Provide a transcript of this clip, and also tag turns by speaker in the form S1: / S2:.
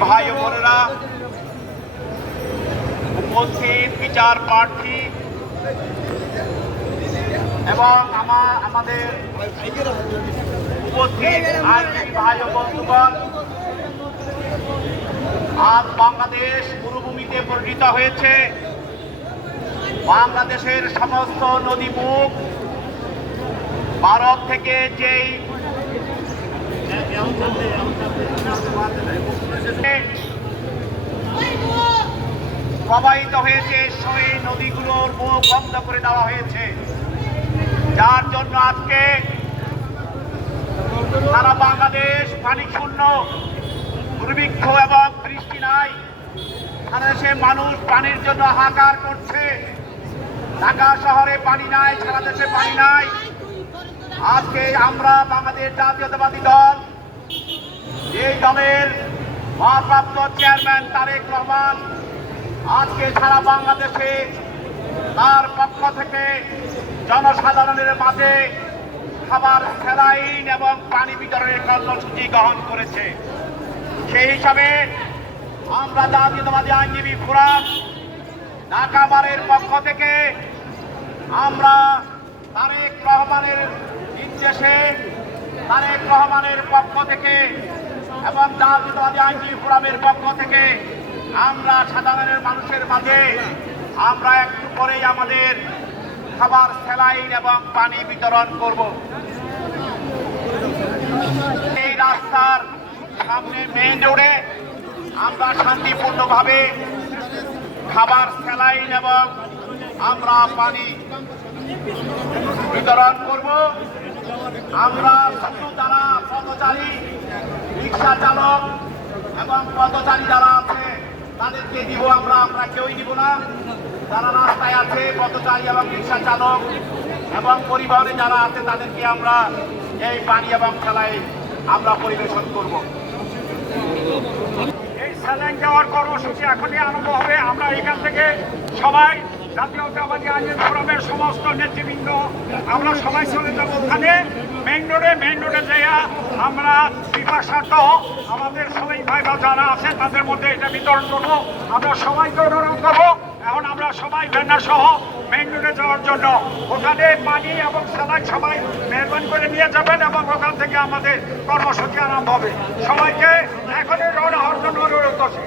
S1: ভাই বোনেরা উপস্থিত বিচার প্রার্থী এবং আমা- আমাদের উপস্থিত আইনজীবী ভাই বন্ধুগণ আজ বাংলাদেশ মরুভূমিতে পরিণত হয়েছে বাংলাদেশের সমস্ত নদী মুখ ভারত থেকে যেই প্রবাহিত হয়েছে সেই নদীগুলোর মুখ বন্ধ করে দেওয়া হয়েছে। যার জন্য আজকে সারা বাংলাদেশ পানি শূন্য দুর্ভিক্ষ এবং বৃষ্টি নাই। সারা দেশে মানুষ পানির জন্য হাহাকার করছে। ঢাকা শহরে পানি নাই, সারা দেশে পানি নাই। আজকে আমরা বাংলাদেশ জাতীয়তাবাদী দল দলের ভারপ্রাপ্ত চেয়ারম্যান তারেক রহমান আজকে সারা বাংলাদেশে তার পক্ষ থেকে জনসাধারণের মাঝে খাবার স্যালাইন এবং পানি বিতরণের কর্মসূচি গ্রহণ করেছে। সেই হিসাবে আমরা জাতীয়তাবাদী আইনজীবী ফোরাম ঢাকা বারের পক্ষ থেকে আমরা তারেক রহমানের নির্দেশে তারেক রহমানের পক্ষ থেকে এবং জাতীয়তাবাদী আইনজীবী ফোরামের পক্ষ থেকে আমরা সাধারণের মানুষের মাঝে, আমরা একটু পরেই আমাদের খাবার, স্যালাইন এবং পানি বিতরণ করব। এই রাস্তার সামনে মেইন রোডে আমরা শান্তিপূর্ণভাবে খাবার, স্যালাইন এবং আমরা পানি বিতরণ করব। আমরা শুধু যারা পথচারী রিক্সা চালক এবং পথচারী যারা আছে, তাদেরকে দিব আমরা। আমরা কেউই দিব না। যারা রাস্তায় আছে, পথচারী এবং রিক্সা চালক এবং পরিবহনে যারা আছে, তাদেরকে আমরা এই পানি এবং খেলায় আমরা পরিবেশন করব।
S2: এই স্যালাইন যাওয়ার কর্মসূচি এখনই আরম্ভ হবে। আমরা এখান থেকে সবাই জাতীয়তাবাদী আইনের ফোরামের সমস্ত নেতৃবৃন্দ, আমরা সবাই চলে যাব ওখানে। মেইন রোডে মেইন রোডে যাইয়া আমরা বিপাশার্থ আমাদের সবাই ভাই বা যারা আছে, তাদের মধ্যে এটা বিতরণ করব। সবাইকে অনুরোধ করব, এখন আমরা সবাই ব্যানার সহ মেইন রোডে যাওয়ার জন্য। ওখানে পানি এবং স্যালাইন সবাই মেহরবানি করে নিয়ে যাবেন এবং ওখান থেকে আমাদের কর্মসূচি আরম্ভ হবে। সবাইকে এখনই রওনা হওয়ার জন্য অনুরোধ করছি।